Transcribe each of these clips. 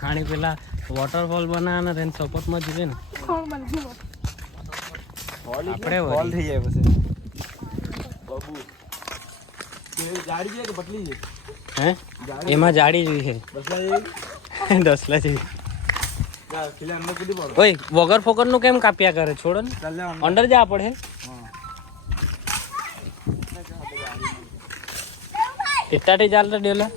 હાણી પેલા વોટરફોલ બનાવવાના તેને સપોર્ટમાં જોઈએ ને આપણે ફોલ થઈ જાય પછી બાબુ જાડી છે કે પતલી છે હે એમાં જાડી જોઈએ દસલા જેવી ઓય વગર ફોકર નું કેમ કાપ્યા કરે છોડો ને અંડર જા પડે ટિટાટી ચાલતો ડેલા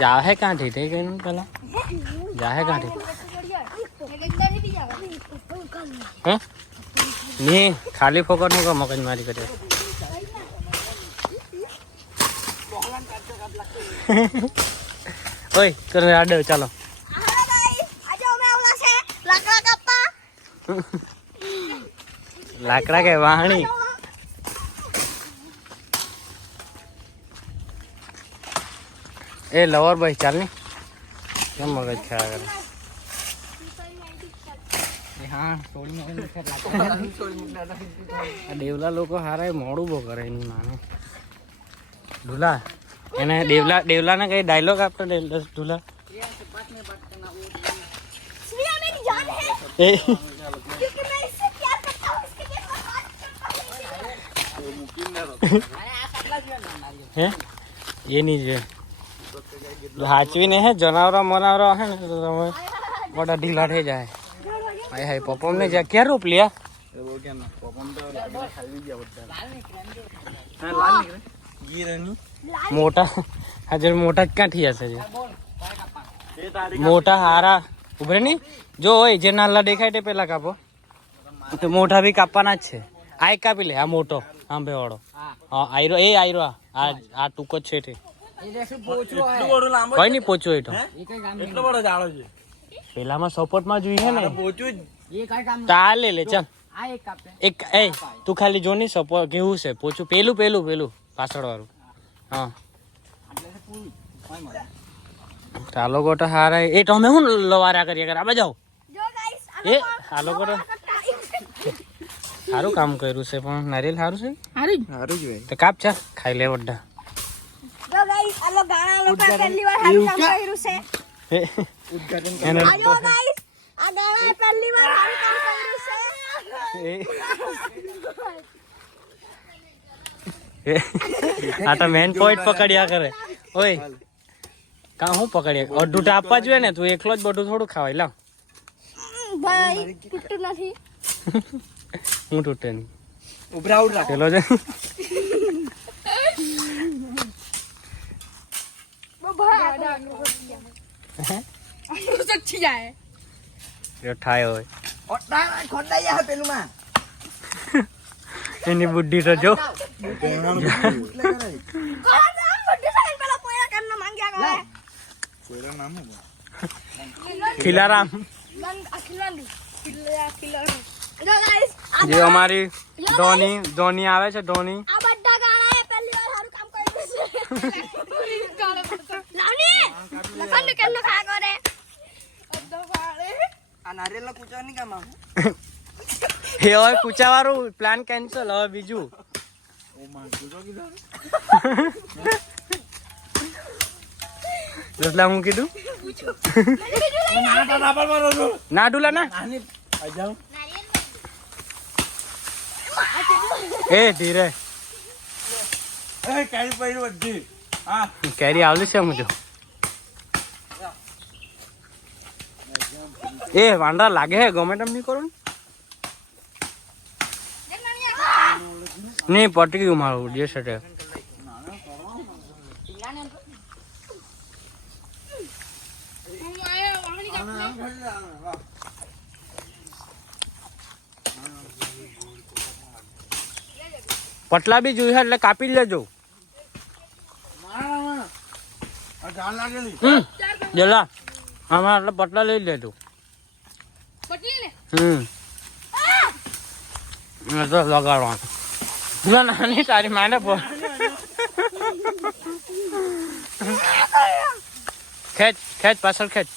જાહે કાંઠી થઈ ગઈ પેલા જાહે કાંઠી હે ની ખાલી ફોકર નું કા મગજ મારી કરે ઓય કરે આડે ચાલો લાકડા કે વાહણી એ લવર ભાઈ ચાલ ની કેમ મગજ ખાયા કરે દેવલા લોકો હારા મોડું બહુ કરે એની માને ઢુલા એને દેવલા ને કઈ ડાયલોગ આપતો ઢુલા હે એ નહીં છે હાચવીને હે જનાવરા મનાવરા હે ને તો તમે મોટા ઢીલા થઈ જાય હાય હાય પપ્પમ ને જા ક્યાં રોપ લ્યા મોટા હાજર મોટા ક્યાં થયા છે મોટા હારા ઉભરે નહીં જો હોય જે નાના દેખાય તે પેલા કાપો તો મોટા બી કાપવાના જ છે આ એક કાપી લે આ મોટો આંબે વાળો હા આયરો એ આયરો આ ટૂંકો જ છે તે કઈ નહીં પોચો એ તો પેલામાં સપોર્ટમાં જોઈએ ને તા લે લે ચાલ એક એ તું ખાલી જો નહીં સપોર્ટ કેવું છે પોચું પેલું પાછળ વાળું હા ચાલો ગોટા હારા એ તમે શું લવાર્યા કરીએ કરે આમાં જાઓ એ આ લોકો તો સારું કામ કર્યું છે પણ નારિયેલ સારું છે સારું જ તો કાપ ચા ખાઈ લે બધા આ તો મેન પોઈન્ટ પકડ્યા કરે ઓય કા હું પકડ્યા અડધું તો આપવા જોઈએ ને તું એકલો જ બધું થોડું ખાવાય લાવ હું તૂટે નહીં ઉભરા ઉડ રાખેલો છે એની બુદ્ધિ તો જો ખીલારામ જે અમારી ધોની આવે છે ધોની એ હવે કૂચા વાળું પ્લાન કેન્સલ હવે બીજું રસલા હું કીધું ના ઢુલા ના એ ધીરે કેરી આવલી છે મુજો એ વાંડા લાગે હે ગમે તેમ નહીં કરો નહીં પટી ગયું મારું જે છે પટલા બી જોઈએ એટલે કાપી લેજો જલા આમાં એટલે પટલા લઈ લેજો લગાડવાનું નાની તારી માને ખેંચ પાછળ ખેંચ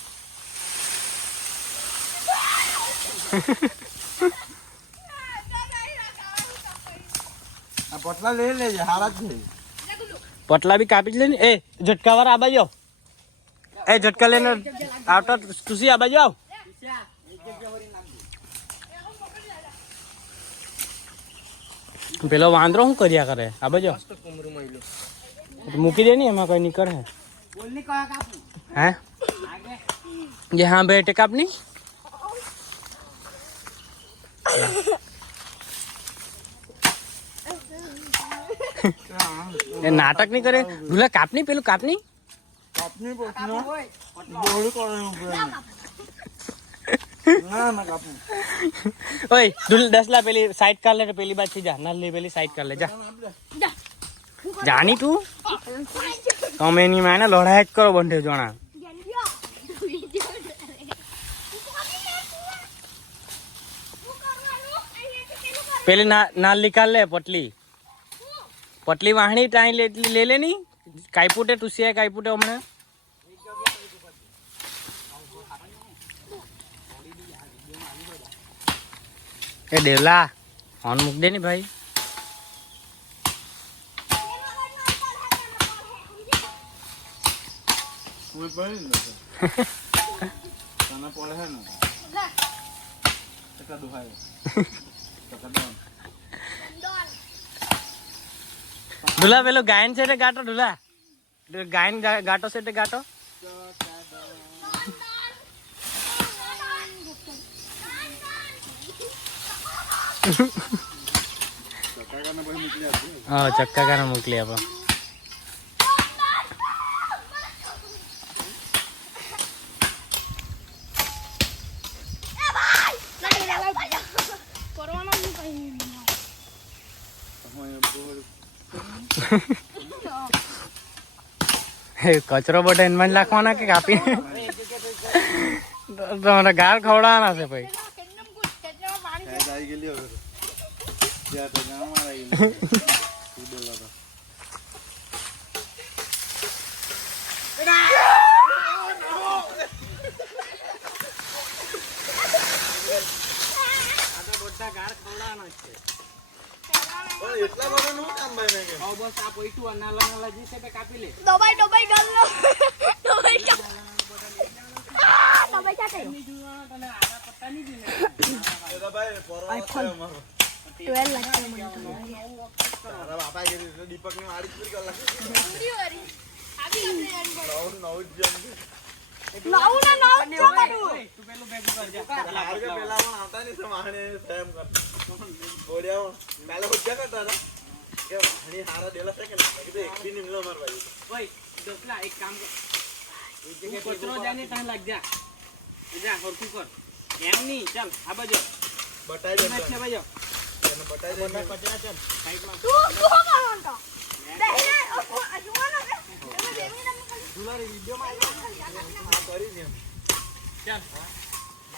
આ પોટલા લઈ લેજે હારા જ છે. પટલા બી કાપી જ લે ને. એ ઝટકા વાળા આ બાજુ આવ. એ ઝટકા લઈને આવતા તુસી આ બાજુ આવ. પેલો વાંદરો શું કર્યા કરે આ બાજુ આવ. મૂકી દે ને એમાં કઈ નીકળે હે જે હા બે ટેક આપની એ નાટક નહીં કરે ભૂલા કાપની પેલું કાપની કાપની પોટલા બોલ કરે ના ના કાપું ઓય દુલ દસલા પેલી સાઈડ કર લે પેલી બાદ થી જા નલ્લી પેલી સાઈડ કર લે જા જાની તું તમે એની માને લડાઈ કરો બંને જણા પેલી નાલી કાલ લે પટલી વાહણી ટાઈ લે લે ની કાઈપુટે તુસિયા કાઈપુટે હમણાં એ ડેલા ઓન મૂક દે ની ભાઈ કોઈ પણ નથી તને પડે હે ને ટકા દુહાય ટકા દોન ઢુલા પેલો ગાયન છે તે ગાટો ઢુલા ગાયન ગાટો છે તે ગાટો હા ચક્કા કાને મોકલી આપો કચરો બધા એનમાં જ નાખવાના કે કાપી તમારે ગાળ ખવડાવવાના છે ભાઈ આવી ગયેલી હવે ત્યાં તો ગામ આવી ગયેલી ઉડેલા તો એટલા બધા નું કામ ભાઈ મેં બસ આ પોઈટું નાલા નાલા જી છે કાપી લે દબાઈ ગલ લો દબાઈ ચાટે તને આડા પત્તા ની દીને એ ભાઈ પરવા છે અમારો 12 લાખ મને તારા બાપા કે દીપક ને આડી પૂરી કર લાગે પૂરી વારી આવી નવ જમ નવ તું પેલું ભેગું કરજે પેલા પણ આવતા નહીં માહણે ફેમ કર બોડ્યા કાલે હોજ્જા કરતા હતા કે વાહણી હારા દેલા છે કે ના કીધું એક બી નિમલો માર ભાઈ ઓય દસલા એક કામ કર એક જગ્યાએ કચરો જાને ત્યાં લાગ જા જા હરખું કર એમ નહીં ચાલ આ બાજુ બટાઈ દે છે બાજુ એને બટાઈ દે કચરા ચાલ સાઈડમાં તું મારતો દેહને અજુવાનો કે તમે દેવી ના દુલારી વિડિયો માં આ કરી દે ચાલ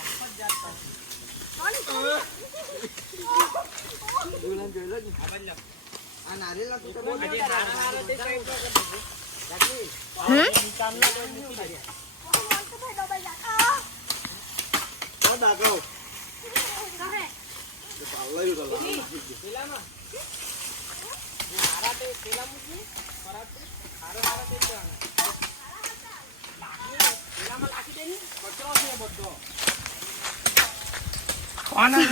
મફત જાત દુલાન જોઈ લો આ બાજુ આ નારિયેલ ના તો હજી હારા તે સાઈડ પર રાખી કામના તો મૂકી દે તો ભાઈ દબાઈ જા તો દાગો કહે તો પાવલાયું તો પેલામાં હારા તે પેલા મૂકી પરાતે હારા તે જવાના પેલામાં લાખી દેની કચરો છે બધો કોના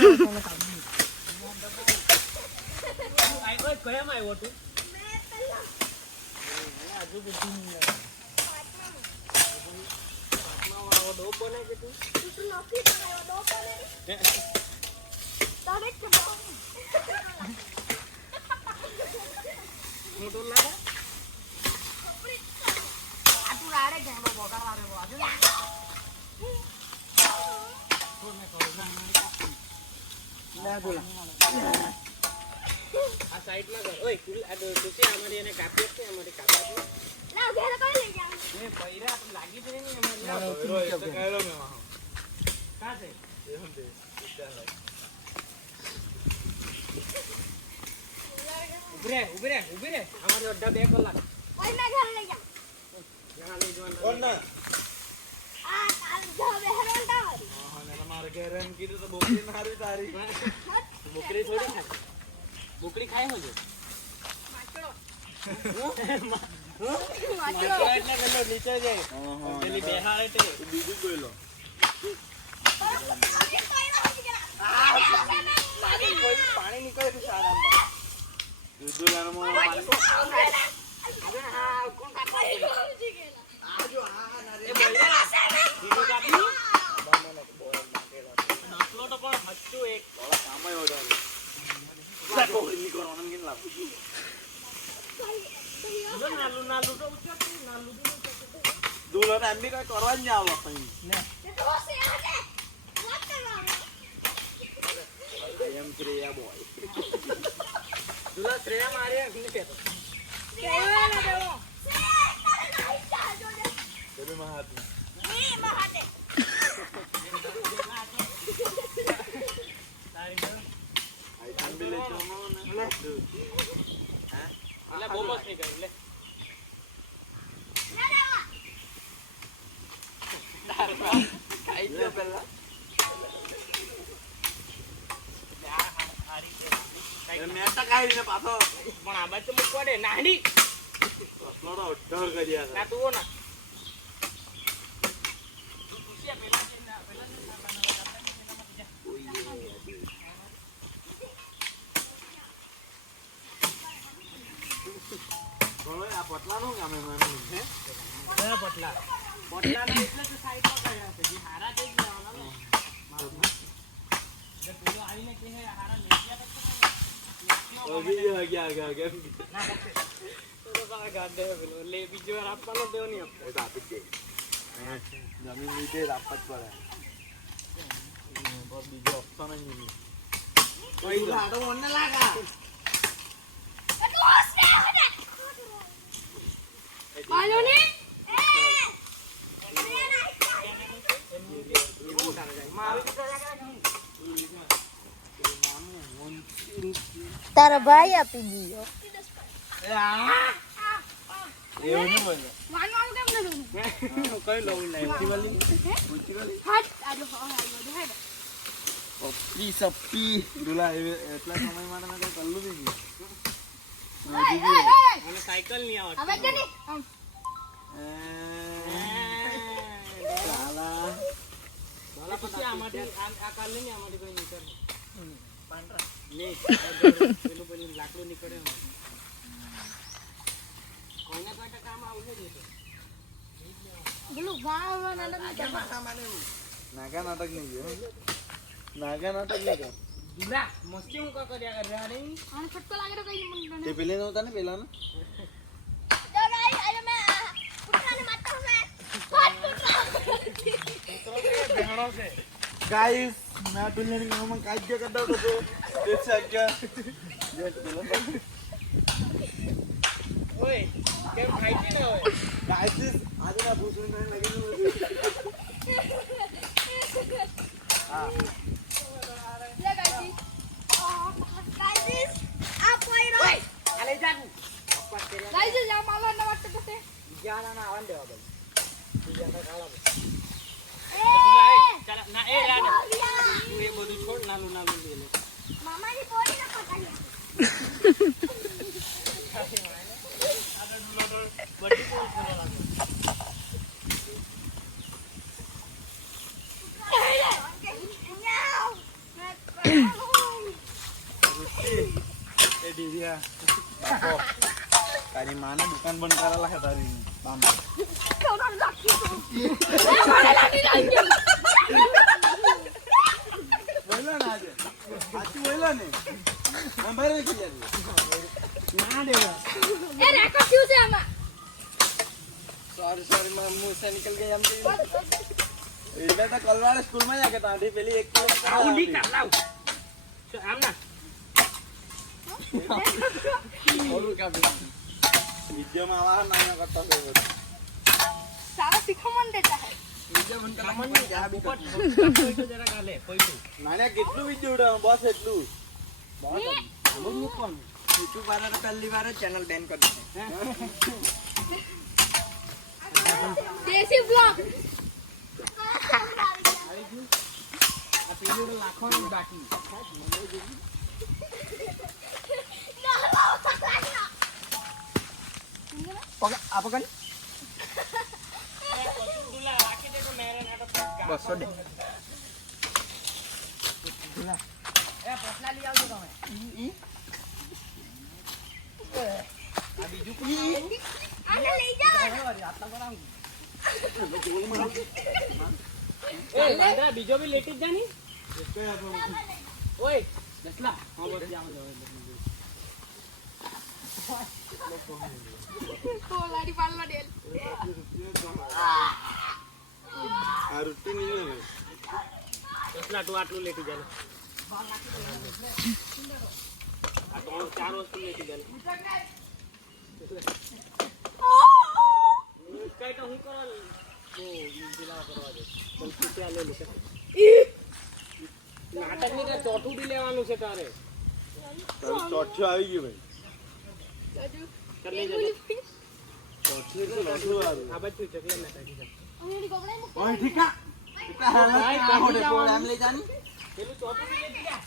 આઈ ઓય કયામાં આવ્યો તું મે પેલા આજુ બધી આત્માવાળો ડોબ બને કે તું તું નોકી કરાયો દો કોને તારે કે મોટો લાગે આ તું રાડે ગેમો બગાડવા રે બાજુ ના બોલા આ સાઈડમાં કર ઓય તું આ તુસી અમારી એને કાપી છે અમારી કાપા ના ઘરે કોઈ લઈ જા એ પૈરા તો લાગી જ નહીં અમારી રો એ તો કાયલો મે વાહ કા છે એ હમ દે ચાલ ઉભરે અમારી અડધા 2 કલાક ઓય મે ઘરે લઈ જા જણા લઈ જવાના કોણ ના આ કાલ જો બેહરોલ તા હા ને મારે ઘેર એમ કીધું તો બોકરી ના હારી તારી બોકરી થોડી ખાય બોકરી ખાય હું વાંચો. એટલે પેલો નીચે જાય પેલી બેહાડે તે બીજું કોઈ લો પાણી નીકળે છે સારા દૂધ લાનમાં નાખલો તો પણ હચ્ચું એક કામય વધારે બોકરી કરવાનું કેમ લાવ નાલું નાલું તો ઉચ્ચ નાલું દૂધ એમ બી કઈ કરવા જ નહીં આવો એમ શ્રેયા બોય દુલા શ્રેયા મારે અગ્નિ કહેતો બેબી મહાત્મા આઈ કાન બી લે ચોનો ને એટલે બહુ મસ્ત નહીં કર્યું લે ખાઈ ગયો પેલા મેં તો ખાઈ ને પાછો પણ આ બાજુ તો મૂકવા દે નાની થોડો ડર કર્યા ના તું ના બોલો આ પટલાનું કામ એમ હે પટલા પટલા એટલે તો સાઈડ પર કર્યા છે જે હારા તે જ લેવાના ને મારું જે પેલો આવીને કહે હારા લેખ્યા તો અભી ગયા કેમ તો પાછા ગાડ દે પેલો લે બીજો વાર આપવાનો દેવ નહીં આપતો એ તો આપી દે જમીન લીધે આપવા જ પડે બીજો ઓપ્શન જ નહીં કોઈ લાડો મને લાગા તારા ભાઈ આપી ગયો એવું નહીં બોલે વાનવાનું કેમ નતું કઈ લઉં લાઈ પપ્પી સપ્પી દુલા એટલા સમય માટે મેં કઈ કરલું નહીં અને સાયકલ નહીં આવડતી હવે કે નહીં સાલા બોલા પછી આમાંથી આ કાલ નહીં આમાંથી કોઈ નીકળે પાંડરા નહીં પેલું પેલું લાકડું નીકળે કોઈને કોઈ કામ આવશે જ પેલું ગાવ નાગા નાટક નહીં ગયો નાગા નાટક નહીં કર દુલા મસ્તી હું કા કર્યા કર રહ્યા નહીં આને ફટકો લાગે તો કઈ મને તે પેલે નહોતા ને પેલા ને તો ગાઈ આજે મે કુતરાને મારતો છે કોટ ભેણો છે ગાઈસ मैं दुल्हन के हम काज के करता तो देख सकते ये बोलो ઓય કેમ ખાઈ છે ને ઓય गाइस आज ना भूसुन में लगे हां લે ગાઈસ ગાઈસ આ પોઈરો આલે જાગુ અપવાસ કર્યા ગાઈસ આ માલા ના વાટતો છે બીજાના ના આવન દેવા ભાઈ બીજાના ખાલા એ ચાલ ના એ રાડ તું એ બધું છોડ નાનું નાનું લે લે મામાની પોરી ના પકાડી બડી કોણ ખોલા લાગે ए दीदिया बापो तारी मां ने दुकान बंद कराला है तारी मामा बोला ना आज आज बोला ने नंबर नहीं किया ના દેવા એ રેકોર્ડ થયું છે આમાં સોરી માં મુંહ સે નીકળ ગઈ આમ એટલે તો કલવાડે સ્કૂલ માં જાકે તાડી પેલી 1 કિલો ઉડી કાપ લાવ આમ ના ઓલું કાપી વિડિયો માં આવા નાના કરતા છે સારા શીખવા દેતા હે વિડિયો બન સામાન ની જા બી કોઈ તો જરા કાલે કોઈ તો નાના કેટલું વિડિયો ઉડાવ બસ એટલું બહુ મૂકવાનું YouTube વાળાને પહેલી વાર ચેનલ બેન કરી દીધી દેશી બ્લોગ આ પેલું તો લાખોનું જ બાકી આ પકડ 200 દે આને લઈ જા બીજો બી લેટી જ જા ની ઓય દસલા હા બસ જાવ કોલાડી પાડલો ડેલ આ રૂટી નહીં ને દસલા તું આટલું લેટી જા આ તો 4 વસ્તુ લેટી જા કઈ તો હું કરવા નાટક ની ચોથું બી લેવાનું છે તારે ચોથું આવી ગયું ભાઈ આ બાજુ ચકલે ના કાઢી જા ઓય કપડાં મૂક ઓય ઠીકા એમ લઈ જાની પેલું ચોથું બી લેતી જા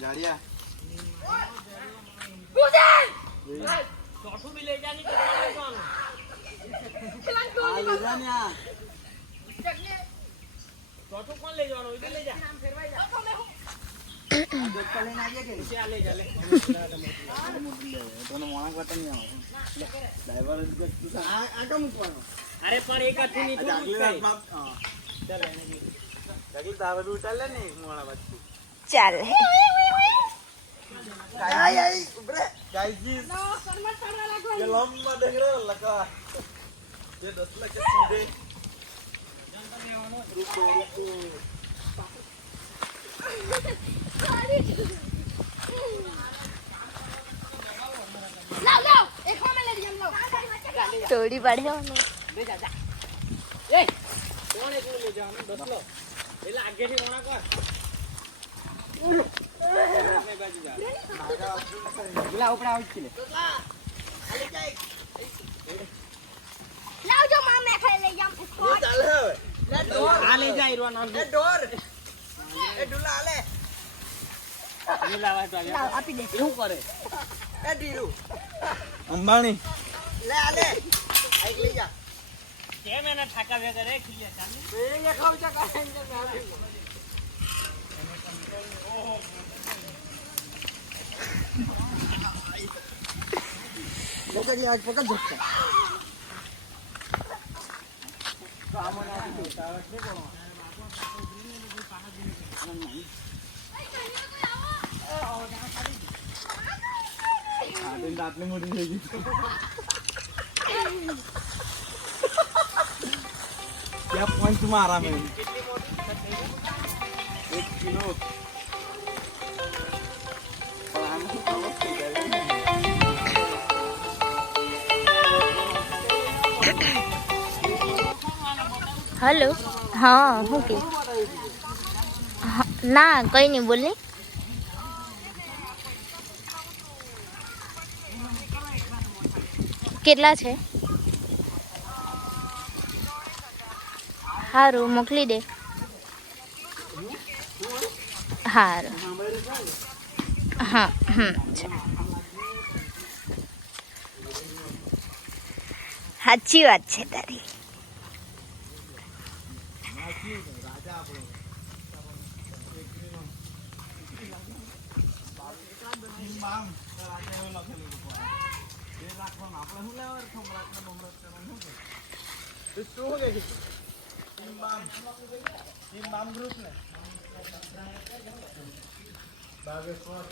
ગાડિયા ચોથું બી લઈ જા ની કેટલા લેવાનું આ લઈ જાને આ ચોથું કોણ લઈ જવાનું એ લઈ જા દોસ્તા લઈને આવીએ કે આ લઈ જા લે તને મોણાક વાતા નહીં આવે ડ્રાઈવર જ કરતું આ કામ મૂકવાનો અરે પણ એક હાથથી ની આગલી રાતમાં ચાલ એને બી આગલી તાવર ઉતાર લે ને મોણા બાજુ ચાલ આય આય ઉભરે ગાઈજી નો કરમત કરવા લાગો ये लंबा देख रहे हो लगा ये 10 लाख के सीधे रुको रुको લાવ એક માં લઈ જમ લાવ તોડી પાડ્યો લે જા જા એ કોણ એકલું લઈ જવાનું દસલો એટલે આગેથી મોણા કર ને બાજુ જા ગુલા ઉપડા આવી છે લાવ જો માં મે ખાઈ લઈ જામ ये चल है આ લઈ જા ઈરવા નામ ए डोर ए डुला ले એ લાવા તો લાવ આપી દે શું કરે ए डीरू अंबानी ले आ ले आइक ले जा કેમ એને ઠાકા વે કરે ખીલે ચાલી ये खाओ जा का पकड़ आज पकड़ झटका આટલી મોટી થઈ ગઈ क्या पॉइंट मारा मैं 1 किलो हेलो हाँ હું કે ના કઈ નહીં બોલ ને કેટલા છે સારું મોકલી દે સારું હા સાચી વાત છે તારી Timbang grup nih. Bagus banget.